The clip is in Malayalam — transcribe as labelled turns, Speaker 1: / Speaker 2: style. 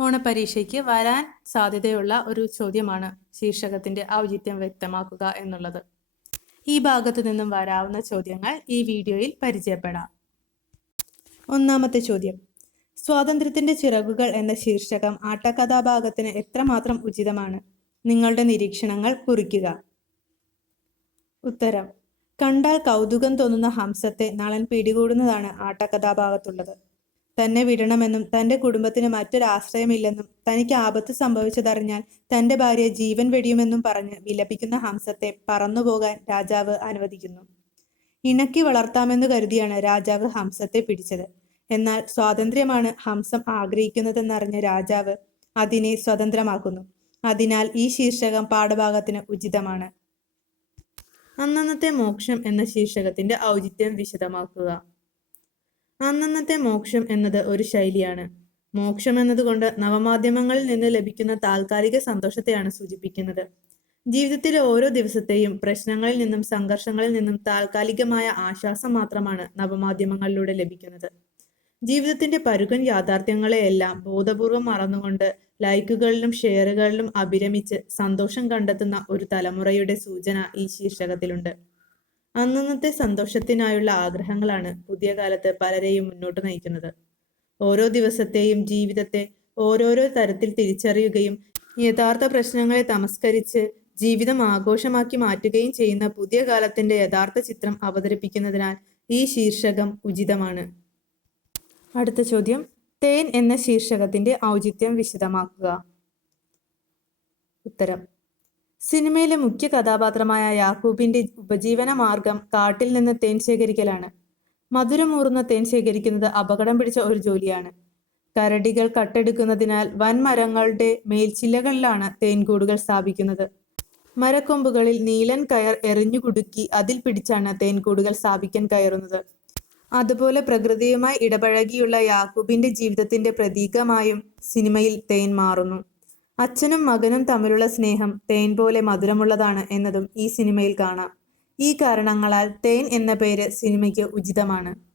Speaker 1: ഓണപരീക്ഷയ്ക്ക് വരാൻ സാധ്യതയുള്ള ഒരു ചോദ്യമാണ് ശീർഷകത്തിന്റെ ഔചിത്യം വ്യക്തമാക്കുക എന്നുള്ളത്. ഈ ഭാഗത്തു നിന്നും വരാവുന്ന ചോദ്യങ്ങൾ ഈ വീഡിയോയിൽ പരിചയപ്പെടാം. ഒന്നാമത്തെ ചോദ്യം. സ്വാതന്ത്ര്യത്തിന്റെ ചിറകുകൾ എന്ന ശീർഷകം ആട്ടക്കഥാഭാഗത്തിന് എത്രമാത്രം ഉചിതമാണ്? നിങ്ങളുടെ നിരീക്ഷണങ്ങൾ കുറിക്കുക. ഉത്തരം. കണ്ടാൽ കൗതുകം തോന്നുന്ന ഹംസത്തെ നളൻ പിടികൂടുന്നതാണ് ആട്ടക്കഥാഭാഗത്തുള്ളത്. തന്നെ വിടണമെന്നും തന്റെ കുടുംബത്തിന് മറ്റൊരാശ്രയമില്ലെന്നും തനിക്ക് ആപത്ത് സംഭവിച്ചതറിഞ്ഞാൽ തന്റെ ഭാര്യ ജീവൻ വെടിയുമെന്നും പറഞ്ഞ് വിലപിക്കുന്ന ഹംസത്തെ പറന്നുപോകാൻ രാജാവ് അനുവദിക്കുന്നു. ഇണക്കി വളർത്താമെന്ന് കരുതിയാണ് രാജാവ് ഹംസത്തെ പിടിച്ചത്. എന്നാൽ സ്വാതന്ത്ര്യമാണ് ഹംസം ആഗ്രഹിക്കുന്നതെന്നറിഞ്ഞ രാജാവ് അതിനെ സ്വതന്ത്രമാക്കുന്നു. അതിനാൽ ഈ ശീർഷകം പാഠഭാഗത്തിന് ഉചിതമാണ്. അന്നന്നത്തെ മോക്ഷം എന്ന ശീർഷകത്തിന്റെ ഔചിത്യം വിശദമാക്കുക. അന്നന്നത്തെ മോക്ഷം എന്നത് ഒരു ശൈലിയാണ്. മോക്ഷം എന്നതുകൊണ്ട് നവമാധ്യമങ്ങളിൽ നിന്ന് ലഭിക്കുന്ന താൽക്കാലിക സന്തോഷത്തെയാണ് സൂചിപ്പിക്കുന്നത്. ജീവിതത്തിലെ ഓരോ ദിവസത്തെയും പ്രശ്നങ്ങളിൽ നിന്നും സംഘർഷങ്ങളിൽ നിന്നും താൽക്കാലികമായ ആശ്വാസം മാത്രമാണ് നവമാധ്യമങ്ങളിലൂടെ ലഭിക്കുന്നത്. ജീവിതത്തിന്റെ പരുകൻ യാഥാർത്ഥ്യങ്ങളെയെല്ലാം ബോധപൂർവം മറന്നുകൊണ്ട് ലൈക്കുകളിലും ഷെയറുകളിലും അഭിരമിച്ച് സന്തോഷം കണ്ടെത്തുന്ന ഒരു തലമുറയുടെ സൂചന ഈ ശീർഷകത്തിലുണ്ട്. അന്നന്നത്തെ സന്തോഷത്തിനായുള്ള ആഗ്രഹങ്ങളാണ് പുതിയ കാലത്ത് പലരെയും മുന്നോട്ട് നയിക്കുന്നത്. ഓരോ ദിവസത്തെയും ജീവിതത്തെ ഓരോരോ തരത്തിൽ തിരിച്ചറിയുകയും യഥാർത്ഥ പ്രശ്നങ്ങളെ തമസ്കരിച്ച് ജീവിതം ആഘോഷമാക്കി മാറ്റുകയും ചെയ്യുന്ന പുതിയ കാലത്തിന്റെ യഥാർത്ഥ ചിത്രം അവതരിപ്പിക്കുന്നതിനാൽ ഈ ശീർഷകം ഉചിതമാണ്. അടുത്ത ചോദ്യം. തേൻ എന്ന ശീർഷകത്തിന്റെ ഔചിത്യം വിശദമാക്കുക. ഉത്തരം. സിനിമയിലെ മുഖ്യ കഥാപാത്രമായ യാക്കൂബിന്റെ ഉപജീവന മാർഗം കാട്ടിൽ നിന്ന് തേൻ ശേഖരിക്കലാണ്. മധുരമൂറുന്ന തേൻ ശേഖരിക്കുന്നത് അപകടം പിടിച്ച ഒരു ജോലിയാണ്. കരടികൾ കട്ടെടുക്കുന്നതിനാൽ വൻമരങ്ങളുടെ മേൽച്ചില്ലകളിലാണ് തേൻകൂടുകൾ സ്ഥാപിക്കുന്നത്. മരക്കൊമ്പുകളിൽ നീലൻ കയർ എറിഞ്ഞുകുടുക്കി അതിൽ പിടിച്ചാണ് തേൻകൂടുകൾ സ്ഥാപിക്കാൻ കയറുന്നത്. അതുപോലെ പ്രകൃതിയുമായി ഇടപഴകിയുള്ള യാക്കൂബിന്റെ ജീവിതത്തിന്റെ പ്രതീകമായും സിനിമയിൽ തേൻ മാറുന്നു. അച്ഛനും മകനും തമ്മിലുള്ള സ്നേഹം തേൻ പോലെ മധുരമുള്ളതാണ് എന്നതും ഈ സിനിമയിൽ കാണാം. ഈ കാരണങ്ങളാൽ തേൻ എന്ന പേര് സിനിമയ്ക്ക് ഉചിതമാണ്.